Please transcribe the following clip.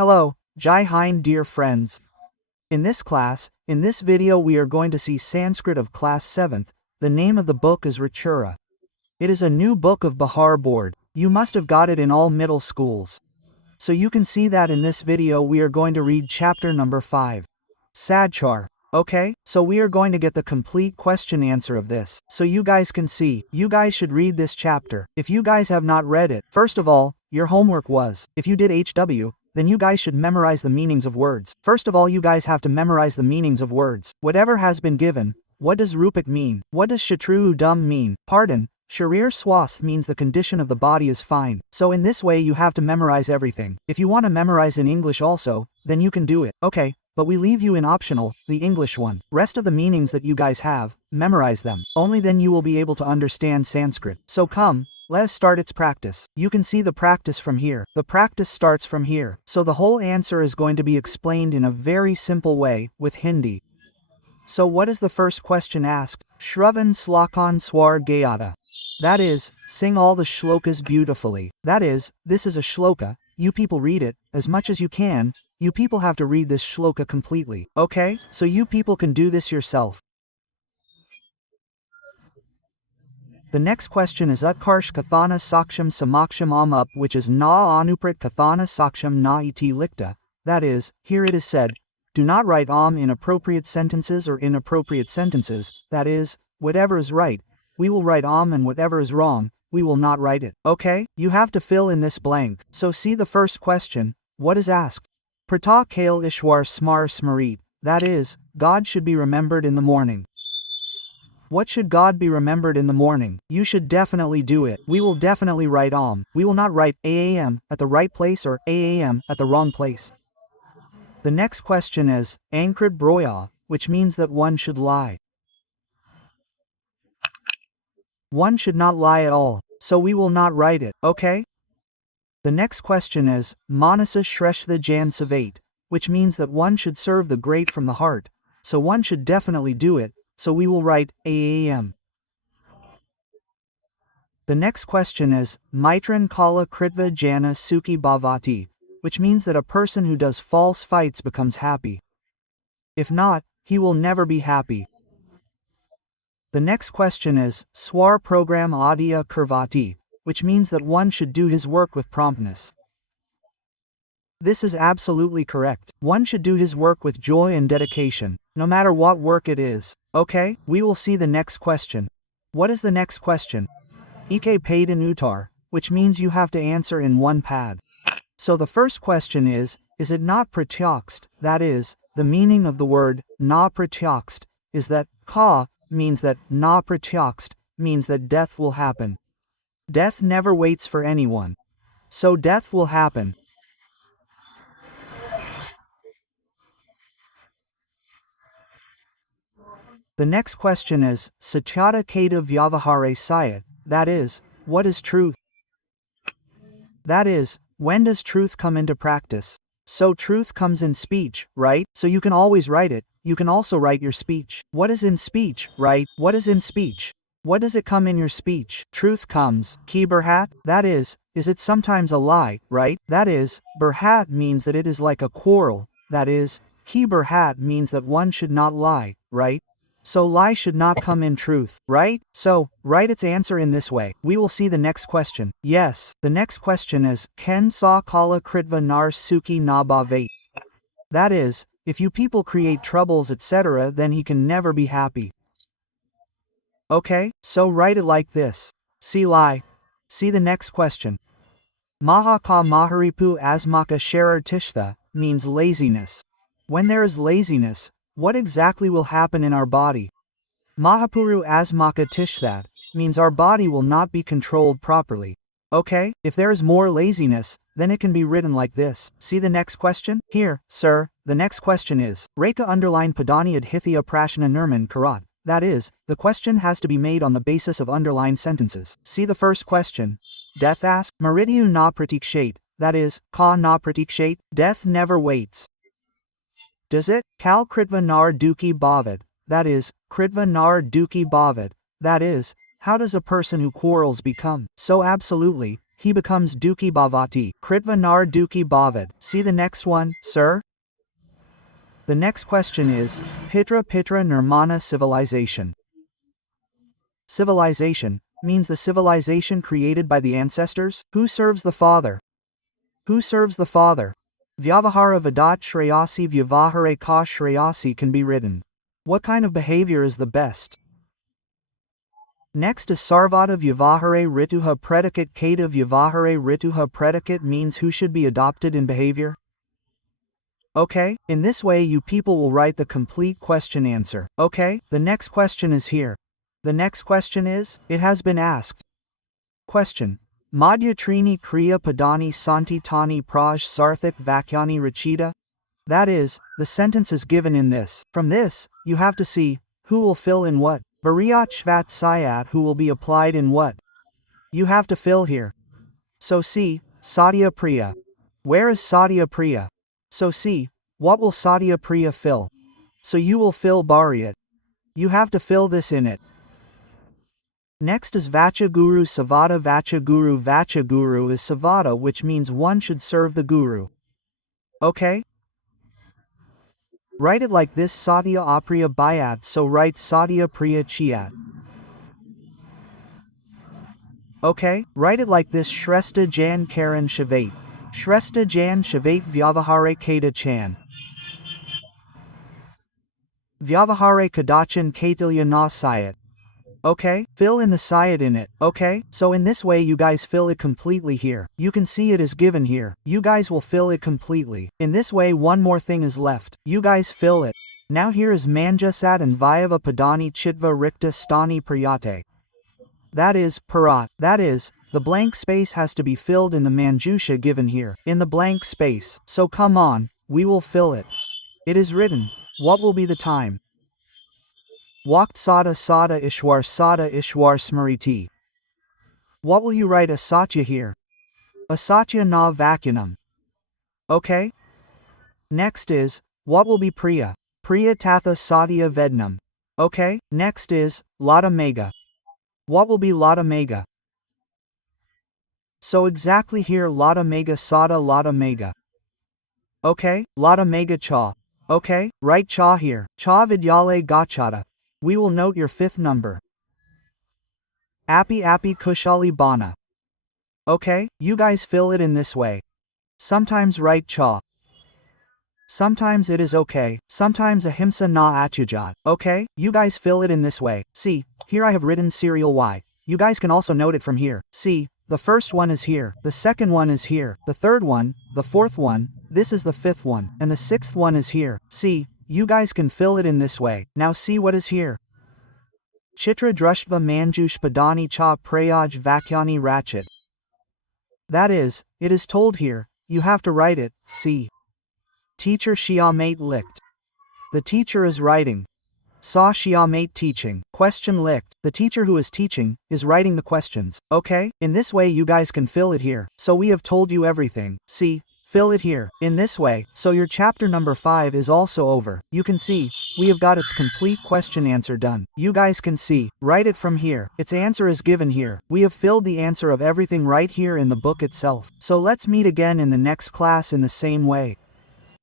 Hello, Jai Hind dear friends. In this class, in this video we are going to see Sanskrit of class 7th. The name of the book is Ruchira. It is a new book of Bihar board. You must have got it in all middle schools. So you can see that in this video we are going to read chapter number 5. Sadchar. Okay, so we are going to get the complete question answer of this. So you guys can see, you guys should read this chapter. If you guys have not read it, first of all, your homework was, if you did HW, then you guys should memorize the meanings of words. First of all, you guys have to memorize the meanings of words. Whatever has been given, what does rupak mean? What does shatru udam mean? Pardon, sharir swasth means the condition of the body is fine. So in this way you have to memorize everything. If you want to memorize in English also, then you can do it. Okay, but we leave you in optional, the English one. Rest of the meanings that you guys have, memorize them. Only then you will be able to understand Sanskrit. So come, let us start its practice. You can see the practice from here. The practice starts from here. So the whole answer is going to be explained in a very simple way, with Hindi. So what is the first question asked? Shravan Slakan Swar Gayata. That is, sing all the shlokas beautifully. That is, this is a shloka. You people read it, as much as you can. You people have to read this shloka completely. Okay? So you people can do this yourself. The next question is Utkarsh Kathana Saksham Samaksham Am Up, which is Na Anuprit Kathana Saksham Na Iti Likta. That is, here it is said, do not write in appropriate sentences or inappropriate sentences. That is, whatever is right, we will write and whatever is wrong, we will not write it. Okay? You have to fill in this blank. So see the first question, what is asked? Prata Kale Ishwar Smar Smarit. That is, God should be remembered in the morning. What should God be remembered in the morning? You should definitely do it. We will definitely write We will not write AAM at the right place or AAM at the wrong place. The next question is, Ncert broya, which means that one should lie. One should not lie at all, so we will not write it, okay? The next question is, Manasa Shreshth Jan Savate, which means that one should serve the great from the heart, so one should definitely do it, so we will write AAM. The next question is, Maitran Kala Kritva Jana Sukhi Bhavati, which means that a person who does false fights becomes happy. If not, he will never be happy. The next question is, Swar Program Adya Kurvati, which means that one should do his work with promptness. This is absolutely correct. One should do his work with joy and dedication, no matter what work it is. Okay, we will see the next question. What is the next question? Ek paid in utar, which means you have to answer in one pad. So the first question is it not pratyakst? That is, the meaning of the word na pratyakst is that ka means that na pratyakst means that death will happen. Death never waits for anyone. So death will happen. The next question is, Satyata Kata Vyavahare Sayat, that is, what is truth? That is, when does truth come into practice? So truth comes in speech, right? So you can always write it, you can also write your speech. What is in speech, right? What is in speech? What does it come in your speech? Truth comes. Ki berhat, that is it sometimes a lie, right? That is, berhat means that it is like a quarrel, that is, ki berhat means that one should not lie, right? So lie should not come in truth, right? So, write its answer in this way. We will see the next question. Yes, the next question is, Ken sa kala kritva nar sukhi na bhavate. That is, if you people create troubles etc. then he can never be happy. Okay, so write it like this. See lie. See the next question. Mahaka maharipu asmaka sharar tishtha means laziness. When there is laziness, what exactly will happen in our body? Mahapuru asmaka tishthat means our body will not be controlled properly. Okay, if there is more laziness, then it can be written like this. See the next question? Here, sir, the next question is, Reka underline padani adhithya prashna nirman karat. That is, the question has to be made on the basis of underlined sentences. See the first question. Death asked, Marityu na pratikshate. That is, ka na pratikshate. Death never waits. Does it? Kal kritva nar dukhi bhavat. That is, kritva nar dukhi bhavat. That is, how does a person who quarrels become? So absolutely, he becomes Dukhi Bhavati. Kritva nar Dukhi Bhavad. See the next one, sir? The next question is, Pitra Nirmana civilization. Civilization means the civilization created by the ancestors. Who serves the father? Who serves the father? Vyavahara Vadat Shreyasi Vyavahare Ka Shreyasi can be written. What kind of behavior is the best? Next is Sarvata Vyavahare Rituha predicate. Kata Vyavahare Rituha predicate means who should be adopted in behavior. Okay, in this way you people will write the complete question answer. Okay, the next question is here. The next question is, it has been asked. Question. Madhya Trini Kriya Padani Santi Tani Praj Sarthik Vakyani Rachita? That is, the sentence is given in this. From this, you have to see, who will fill in what. Bhariyat Shvat Sayat who will be applied in what. You have to fill here. So see, Satya Priya. Where is Satya Priya? So see, what will Satya Priya fill? So you will fill Bhariyat. You have to fill this in it. Next is Vachaguru Savada Vachaguru. Vachaguru is Savada, which means one should serve the Guru. Okay? Write it like this: Satya Apriya Bayat, so write Satya Priya Chiat. Okay? Write it like this: Shrestha Jan Karan Shavate. Shrestha Jan Shavate Vyavahare Kata Chan. Vyavahare Kadachan Katilya Na Sayat. Okay, fill in the sayat in it. Okay, so in this way you guys fill it completely here. You can see it is given here. You guys will fill it completely. In this way one more thing is left. You guys fill it. Now here is Manjasat and Vyava Padani Chitva Rikta Stani Priyate. That is, Parat. That is, the blank space has to be filled in the Manjusha given here. In the blank space. So come on, we will fill it. It is written. What will be the time? Wakt Sada Ishwar Smriti. What will you write Asatya here? Asatya na Vakyanam. Okay? Next is, what will be Priya? Priya Tatha Satya Vednam. Okay? Next is, Lata Mega. What will be Lata Mega? So exactly here Lata Mega Sada Lata Mega. Okay? Lata Mega Cha. Okay? Write Cha here. Cha Vidyale Gachata. We will note your fifth number. Appy Kushali Bana. Okay, you guys fill it in this way. Sometimes write Cha. Sometimes it is okay, sometimes Ahimsa na Atujat. Okay, you guys fill it in this way. See, here I have written serial Y. You guys can also note it from here. See, the first one is here, the second one is here, the third one, the fourth one, this is the fifth one, and the sixth one is here. See, you guys can fill it in this way. Now see what is here. Chitra Drushva Manjush Padani Cha Prayaj Vakyani Ratchet. That is, it is told here, you have to write it. See. Teacher Shiamate licked. The teacher is writing. Saw Shiamate teaching. Question licked. The teacher who is teaching is writing the questions. Okay? In this way you guys can fill it here. So we have told you everything. See. Fill it here, in this way, so your chapter number 5 is also over. You can see, we have got its complete question answer done. You guys can see, write it from here. Its answer is given here. We have filled the answer of everything right here in the book itself. So let's meet again in the next class in the same way.